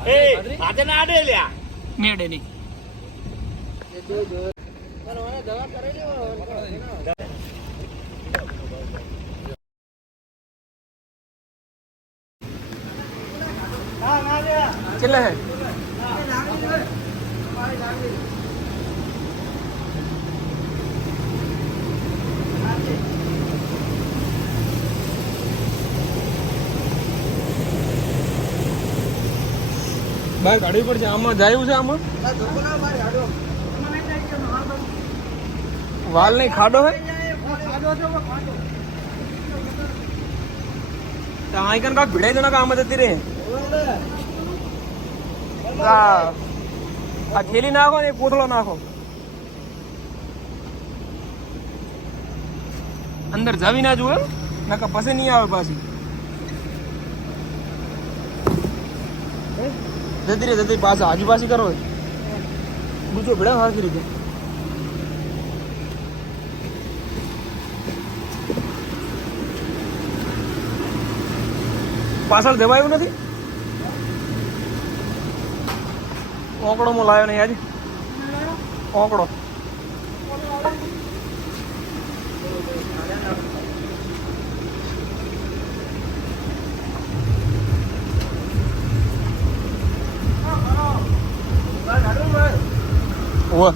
આજે ના આડે લ્યા મેડે ની દવા કરેલી કેટલા હે ભાઈ ગાડી પર છે આમાં જાય છે આમાં વાલ નહીં ખાડો હે આઈકન કાક ભીડાઈ દેना काम જતી રે આ થેલી નાખો ને પોટલો નાખો અંદર જાવી ના જુઓ નકા પછી નહીં આવે પાછી જતી પાછા આજુબાજુ કરો બીજો ભેડા સારખી રીતે પાછળ દેવાયું નથી ઓકડો મો લાવ્યો નહીં આજે ઓકડો Ủa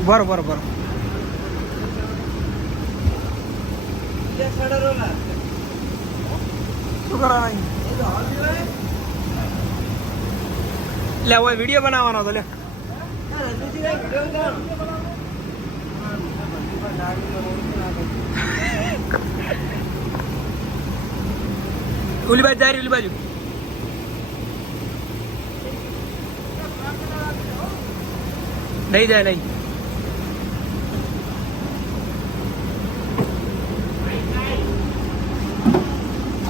बरं શું કરવાના લે હવે વિડીયો બનાવવાનો હતો લે ઓલી બાજુ જાય ઓલી બાજુ નહીં જાય નહીં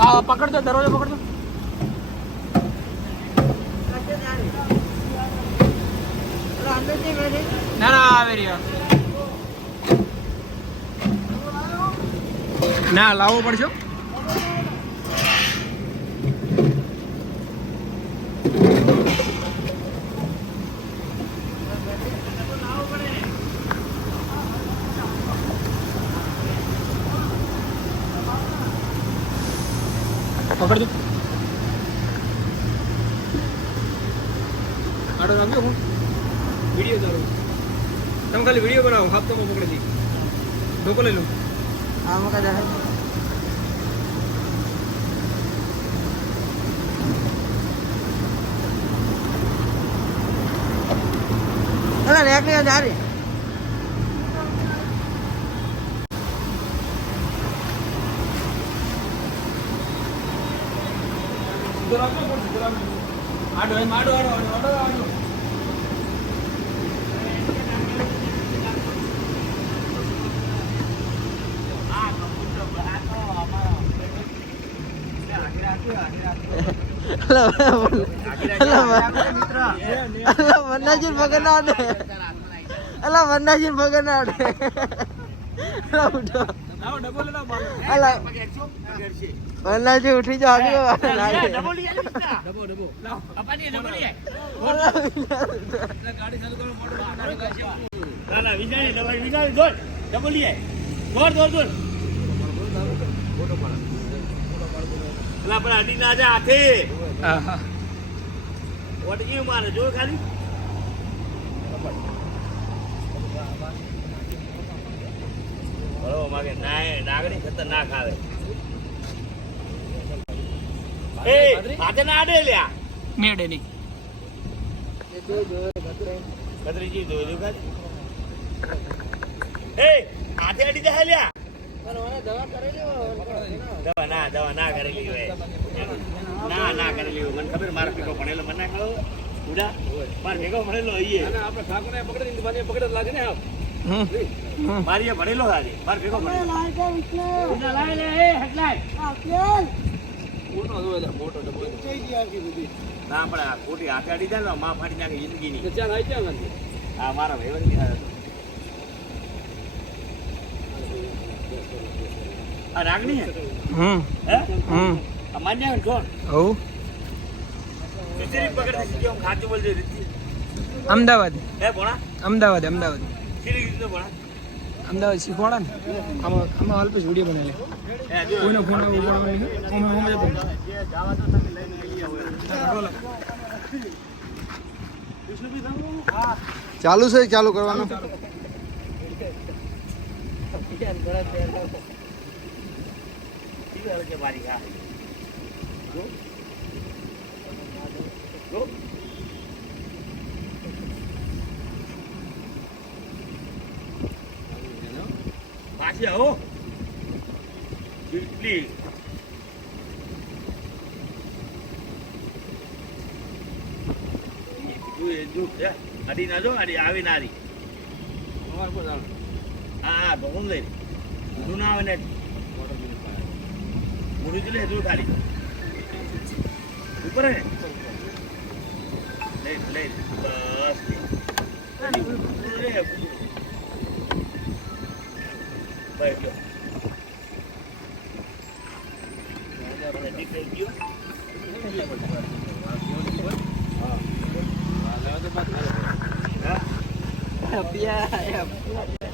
આ પકડજો દરવાજો પકડજો ના ના આવે રહ્યો ના લાવવો પડશે પકડજો આડો નાખ્યો હું વિડીયો ચાલુ તમે ખાલી વિડીયો બનાવો હાથમાં પકડી દી ધોકો લઈ લો આમાં કા જાય અલા રેકલી જા રે આડો આડો આડો આડો વન્નાજી ભગનાડે અલા વન્નાજી ભગનાડે ઉઠો અલા વન્નાજી ઉઠી જાવ ડબો લઈ લાવ અપાની ડબો લઈ ગાડી ચાલુ કરો મોટો ના વિજાણી દોડ ડબો લઈ દોડ અલા પર અડી ના જા હાથે ઓટકી મારે જો ખાલી બરો માગે નાય નાગડી ખતરનાક આવે એ આજે ના આડે લ્યા મેડે ની કતરીજી જોઈ ખાલી એ આજે અડી જા લ્યા દવા ના કરેલી હોય ના કરેલી હોય મને ખબર મારો ભેગો ભણેલો મને ના કહો ઉડા મારો ભેગો ભણેલો અહીંયા આપણે ઠાકોરને પકડી મારી પકડે લાગે ને મારી ભણેલો આજે મારો ભેગો ભણેલો લાય લે એ હેડલાય મોટો ડબો ના પણ આ ખોટી હાથે અડી જાય ને માં ફાડી નાખે જિંદગીની ચાલ આવી જાય આ મારા ભાઈબંધ બી આવ્યો હતો. આ રાગણી હે હે આ માન્ય આવે ને કોણ હવ સિરી પકડ કે હું ખાતું બોલજો રીતિ અમદાવાદ હે ભણા અમદાવાદ સિરી રીતનો ભણા અમદાવાદ શીખવાડા ને આમાં અલ્પેશ વિડીયો બનાવી લે હે જો કોઈનો ફોન આવો જાવા તો તમે લઈને લઈ આવો ચાલુ છે ચાલુ કરવાનું કે મારી હા પાછી આવો પ્લીઝ અડી ના જો અડી આવી નારી હા તો હું લઈ ઊંધું ના આવે ને મૂડી જ લે હજુ ખાલી ઉપર હે લઈ બસ લે ભાઈ ગયો મને ઠીક થઈ ગયું હા